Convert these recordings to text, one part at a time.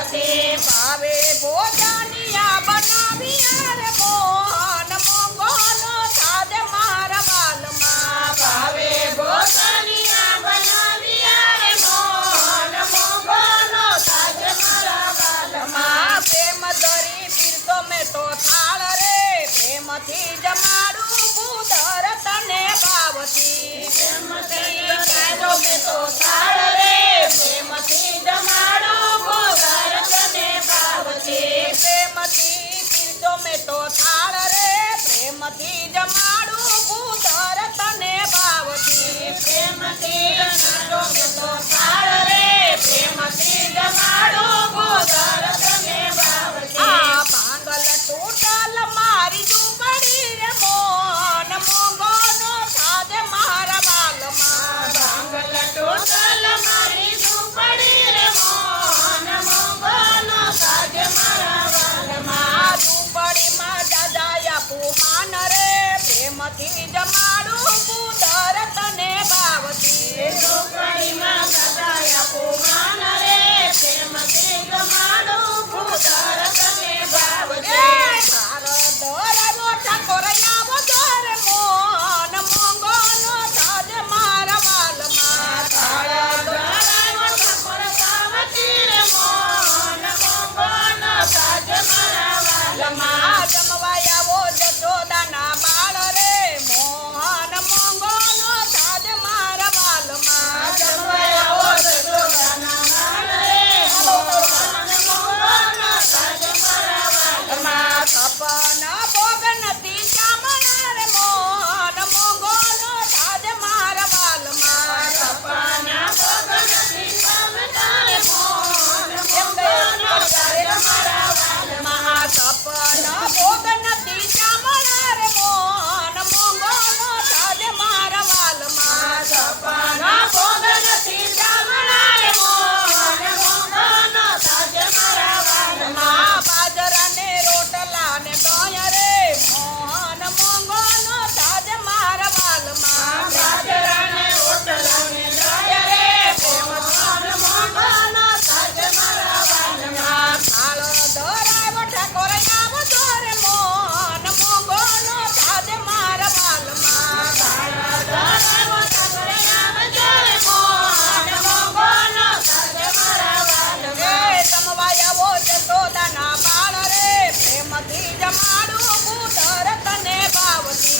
ભાવતી ભાવે ભોજનિયા બનાવ્યા રે મોહન મોંઘોનો સાજ મારા વાલમાં ભાવે ભોજનિયા બનાવ્યા રે મોહન મોંઘોનો સાજ મારા વાલમાં પ્રેમ ધરી પીરતો મેં તો થાળ રે પ્રેમથી જમાડું બુધર તને ભાવતી પ્રેમથી જમાડો મેં તો થાળ રે પ્રેમથી જમાડો બુધર તને ભાવતી પ્રેમથી પીરતો મેં તો થાળ રે પ્રેમથી જમાડું બુધર તને ભાવતી પ્રેમથી જમાડો મેં તો થાળ રે પ્રેમથી જમાડો બુધર તને ભાવતી આ પાંગલ તૂટલ મારી ઝૂંપડી રે મોહન મોંઘોનો સાજ મારા વાલમાં ભાંગલ ટોટલ મારી ઝૂંપડી રે મોહન મોંઘોનો સાજ મારા વાલમાં ઝૂંપડીમાં જાજાયા પુમાન રે પ્રેમથી જમાડું બુધર તને ભાવતી ઝૂંપડીમાં સદાયા પુમાન રે પ્રેમથી જમાડો બુધર તને ભાવજે થાળ ધરાવો ઠાકોર સાવતી રે મોહન મોંઘોનો સાજ મારા વાલમાં જમવાયાવો જશોદાના બાળ રે મોહન મોંઘોનો સાજ મારા વાલમાં સપના ભોગનથી પામતા રે મોહન મોંઘોનો સાજ મારા વાલમાં સપના ભોગ નથી ચામડા રે મોહન મોંઘોનો સાજ મારા વાલમાં સપના ભોગનથી ચામડા રે મોહન મોંઘોનો સાજ મારા વાલમાં બાજરાને રોટલા ને દોય રે મોહન મોંઘોનો સાજ મારા વાલમાં બાજરાને રોટલાને જાય રે મોહન મોંઘોનો સાજ મારા વાલમાં થાળ ધરાવો ઠાકોર આવજો રે મોહન મોંઘોનો સાજ મારા વાલમાં ધરાવો ઠાકોર આવજો રે મોહન મોંઘોનો સાજ મારા વાલમાં જમવાયાવો જશોદાના બાળ રે પ્રેમથી જમાડું બુધર તને ભાવતી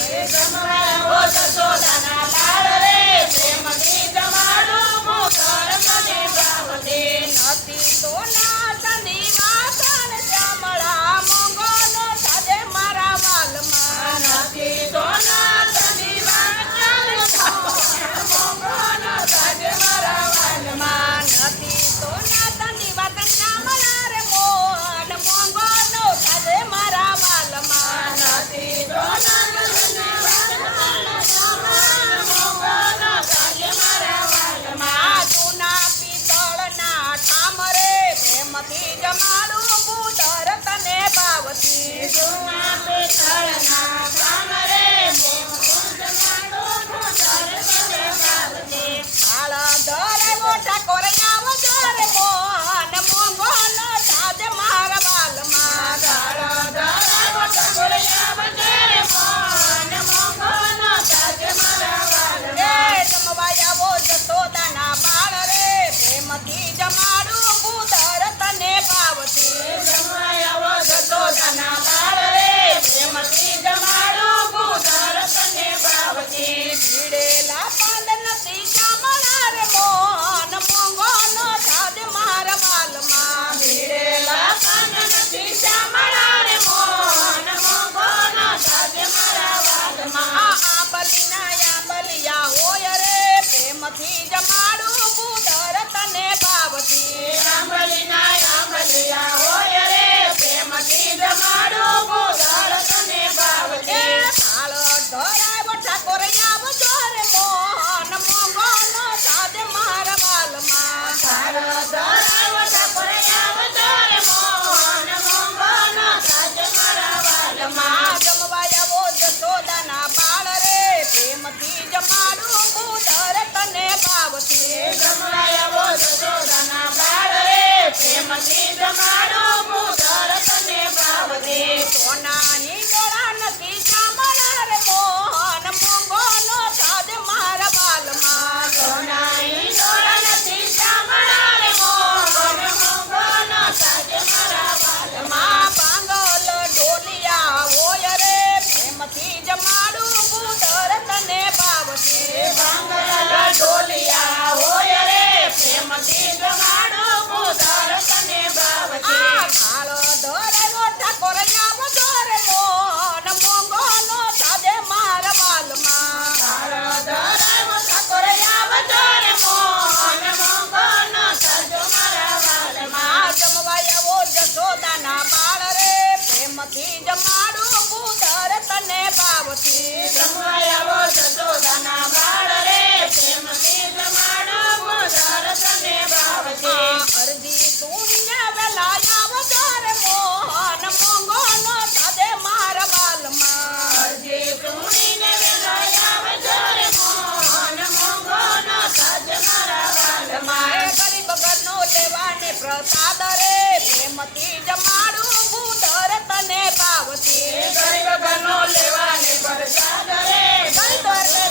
જમાડું ભૂદર તને ભાવથી જમવાયાવો જશોદાના બાળ રે પ્રેમથી જમાડું ભૂદર તને ભાવથી અરજી સુણીને વેલા આવજો રે મોહન મોંઘો નો સાદે મારા બાલમાં અરજી સુણીને વેલા આવજો રે મોહન મોંઘો નો સાજ મારા બાલમાં મારે ગરીબ ઘરનો લેવાને પ્રસાદ રે પ્રેમથી જમાડું ભૂદર તને ભાવથી ગરીબ ઘરનો લેવાને પ્રસાદ રે ગરીબ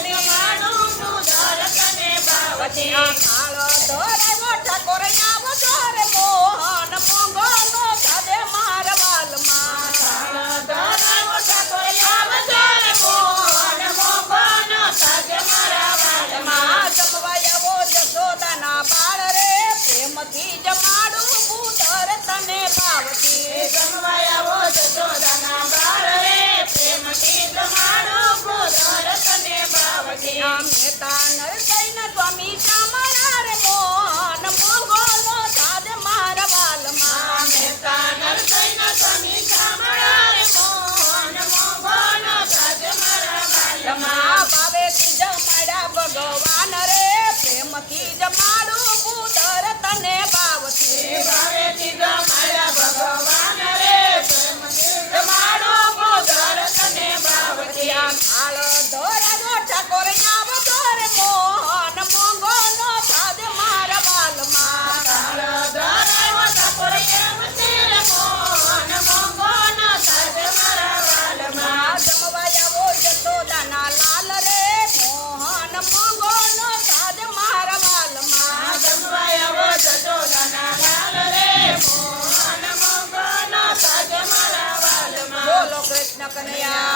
જમાડું ભૂદર તને ભાવથી કાળો ધોરાવો ઠાકોર આવજો રે મોહન મોંઘો નો સાદે મારા વાલમાં ધરાવો ઠાકોર આવજો રે મોહન મોંઘો નો સાજ મારા વાલમાં જમવાયાવો જશોદાના બાળ રે પ્રેમથી જમાડું ભૂદર તને ભાવથી જમવાયાવો જશોદાના બાળ રે પ્રેમથી જમાડું ભૂદર તને ભાવથી મહેતા નરસૈના સ્વામી ચામડા રે મોહન મોંઘો નો સાદ મારા વાલમાં મહેતા નરસૈના સ્વામી શામળા રે મોહન મોંઘો નો સાજ મારા વાલમાં ભાવેથી જમાડ્યા ભગવાન રે પ્રેમથી જમાડું ભૂદર તને ભાવથી ભાવેથી જમાડ્યા ભગવાન રે પ્રેમથી જમાડું ભૂદર તને ભાવથી કાળો ધોરાવો ઠાકોર આવજો રે મોહન મોંઘો નો સાદ મારા વાલમાં ધરાવો ઠાકોર આવજો રે મોહન મોંઘો નો સાજ મારા વાલમાં જમવાયાવો જશોદાના લાલ રે મોહન મોંઘો નો સાદ મારા વાલમાં જમવાયાવો જશોદાના લાલ રે મોહન મોંઘો નો સાજ મારા વાલમાં બોલો કૃષ્ણ કનૈયા